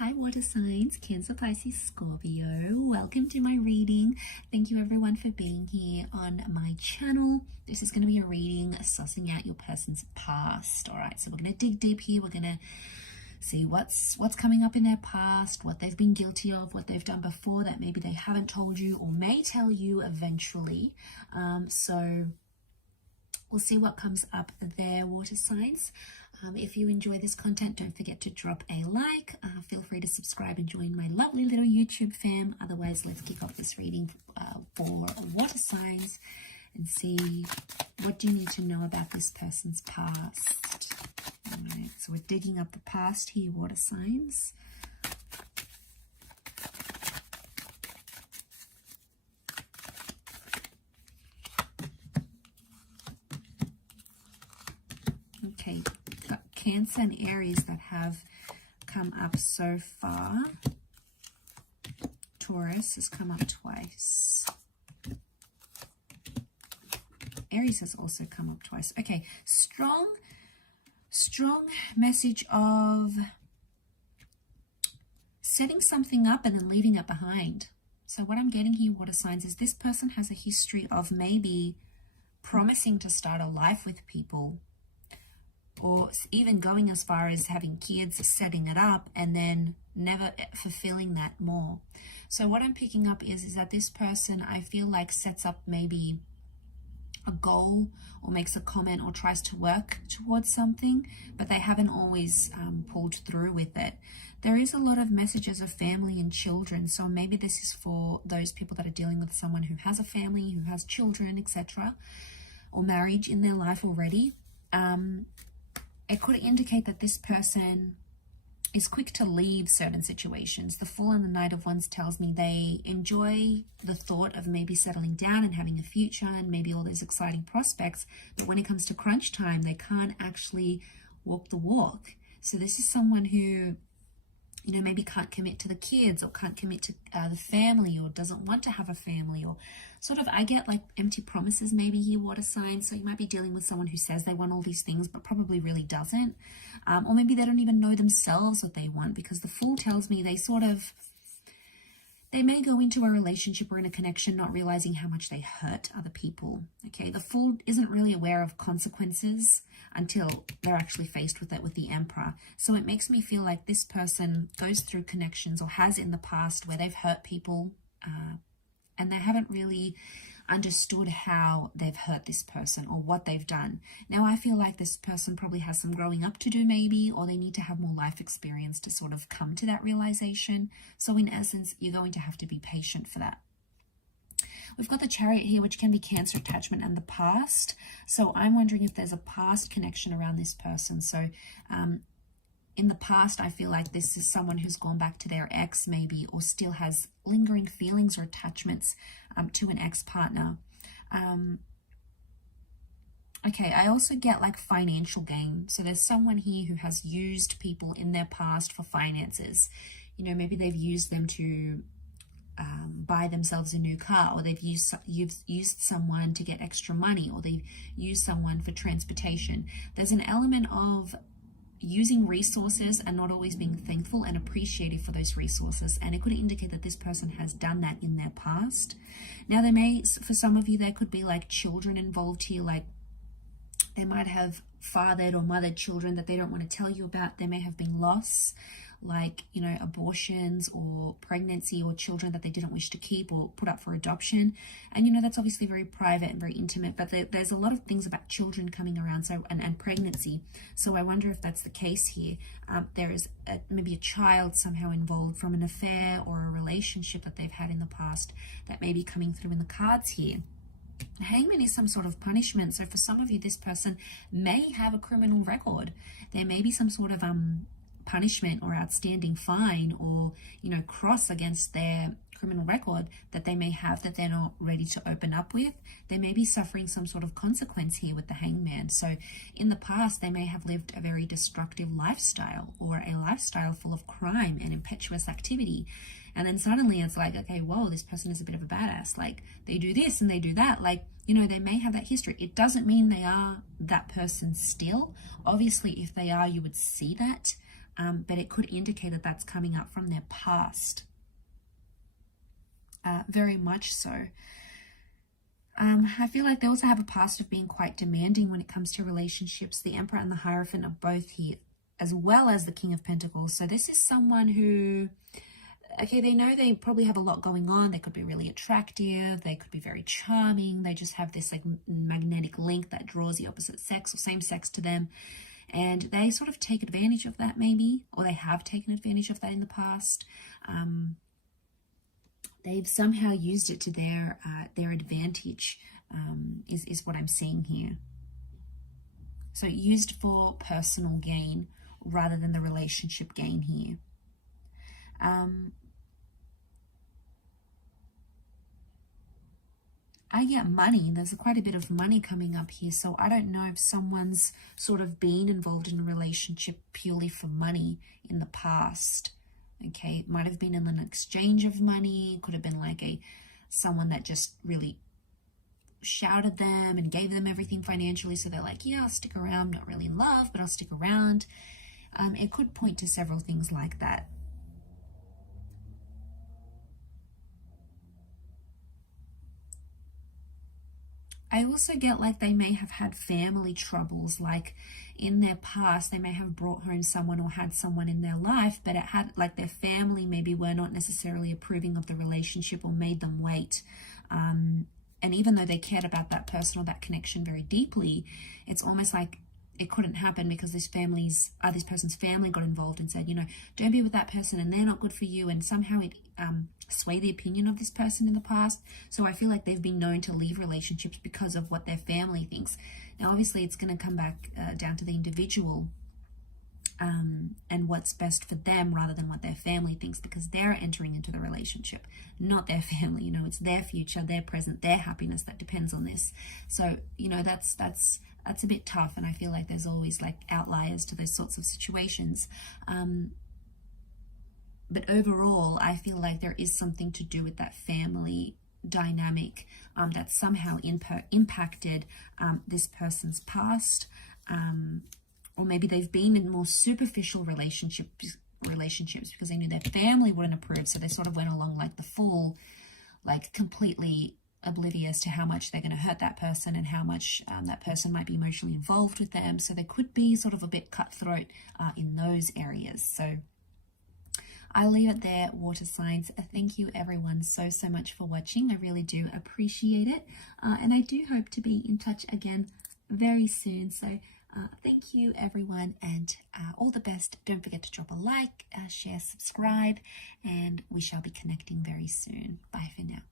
Hi water signs, Cancer, Pisces, Scorpio. Welcome to my reading. Thank you everyone for being here on my channel. This is going to be a reading sussing out your person's past. All right, so we're going to dig deep here. We're going to see what's coming up in their past, what they've been guilty of, what they've done before that maybe they haven't told you or may tell you eventually. So we'll see what comes up there, water signs. If you enjoy this content, don't forget to drop a like. Feel free to subscribe and join my lovely little YouTube fam. Otherwise, let's kick off this reading for water signs and see what do you need to know about this person's past. All right, so we're digging up the past here, water signs. Okay, got Cancer and Aries that have come up so far. Taurus has come up twice. Aries has also come up twice. Okay, strong message of setting something up and then leaving it behind. So what I'm getting here, water signs, is this person has a history of maybe promising to start a life with people, or even going as far as having kids, setting it up, and then never fulfilling that more. So what I'm picking up is that this person, I feel like, sets up maybe a goal or makes a comment or tries to work towards something, but they haven't always pulled through with it. There is a lot of messages of family and children, so maybe this is for those people that are dealing with someone who has a family, who has children, etc., or marriage in their life already. It could indicate that this person is quick to leave certain situations. The Fool and the Knight of Wands tells me they enjoy the thought of maybe settling down and having a future and maybe all those exciting prospects, but when it comes to crunch time, they can't actually walk the walk. So this is someone who, you know, maybe can't commit to the kids or can't commit to the family, or doesn't want to have a family, or sort of, I get like empty promises maybe here, water signs. So you might be dealing with someone who says they want all these things but probably really doesn't, or maybe they don't even know themselves what they want, because the Fool tells me they may go into a relationship or in a connection not realizing how much they hurt other people. Okay, the Fool isn't really aware of consequences until they're actually faced with it with the Emperor. So it makes me feel like this person goes through connections, or has in the past, where they've hurt people and they haven't really understood how they've hurt this person or what they've done. Now I feel like this person probably has some growing up to do maybe, or they need to have more life experience to sort of come to that realization. So in essence, you're going to have to be patient for that. We've got the Chariot here, which can be Cancer attachment and the past. So I'm wondering if there's a past connection around this person. So in the past, I feel like this is someone who's gone back to their ex maybe, or still has lingering feelings or attachments to an ex-partner. Okay, I also get like financial gain. So there's someone here who has used people in their past for finances. You know, maybe they've used them to buy themselves a new car, or you've used someone to get extra money, or they've used someone for transportation. There's an element of using resources and not always being thankful and appreciative for those resources, and it could indicate that this person has done that in their past. Now there may, for some of you, there could be like children involved here, like they might have fathered or mothered children that they don't want to tell you about. There may have been loss, like, you know, abortions or pregnancy, or children that they didn't wish to keep or put up for adoption. And, you know, that's obviously very private and very intimate, but there's a lot of things about children coming around, so and pregnancy. So I wonder if that's the case here. There is maybe a child somehow involved from an affair or a relationship that they've had in the past that may be coming through in the cards here. The Hangman is some sort of punishment. So for some of you, this person may have a criminal record. There may be some sort of punishment or outstanding fine, or, you know, cross against their criminal record that they may have that they're not ready to open up with. They may be suffering some sort of consequence here with the Hangman. So in the past, they may have lived a very destructive lifestyle, or a lifestyle full of crime and impetuous activity. And then suddenly it's like, okay, whoa, this person is a bit of a badass. Like, they do this and they do that. Like, you know, they may have that history. It doesn't mean they are that person still. Obviously, if they are, you would see that. but it could indicate that that's coming up from their past. Very much so. I feel like they also have a past of being quite demanding when it comes to relationships. The Emperor and the Hierophant are both here, as well as the King of Pentacles. So this is someone who, okay, they know they probably have a lot going on. They could be really attractive. They could be very charming. They just have this like magnetic link that draws the opposite sex or same sex to them. And they sort of take advantage of that maybe, or they have taken advantage of that in the past. They've somehow used it to their advantage, is what I'm seeing here. So used for personal gain rather than the relationship gain here. I get money. There's quite a bit of money coming up here. So I don't know if someone's sort of been involved in a relationship purely for money in the past. Okay, it might have been in an exchange of money. Could have been like someone that just really shouted them and gave them everything financially. So they're like, yeah, I'll stick around. Not really in love, but I'll stick around. It could point to several things like that. I also get like they may have had family troubles, like in their past, they may have brought home someone or had someone in their life, but it had like their family maybe were not necessarily approving of the relationship or made them wait. And even though they cared about that person or that connection very deeply, it's almost like it couldn't happen because this person's family got involved and said, you know, don't be with that person and they're not good for you. And somehow it swayed the opinion of this person in the past. So I feel like they've been known to leave relationships because of what their family thinks. Now, obviously, it's going to come back down to the individual and what's best for them rather than what their family thinks, because they're entering into the relationship, not their family. You know, it's their future, their present, their happiness that depends on this. So, you know, that's a bit tough, and I feel like there's always like outliers to those sorts of situations. But overall, I feel like there is something to do with that family dynamic that somehow impacted this person's past, or maybe they've been in more superficial relationships because they knew their family wouldn't approve, so they sort of went along like the fool, like completely oblivious to how much they're going to hurt that person and how much that person might be emotionally involved with them. So they could be sort of a bit cutthroat in those areas. So I'll leave it there, water signs. Thank you everyone so much for watching. I really do appreciate it. And I do hope to be in touch again very soon. So thank you everyone, and all the best. Don't forget to drop a like, share, subscribe, and we shall be connecting very soon. Bye for now.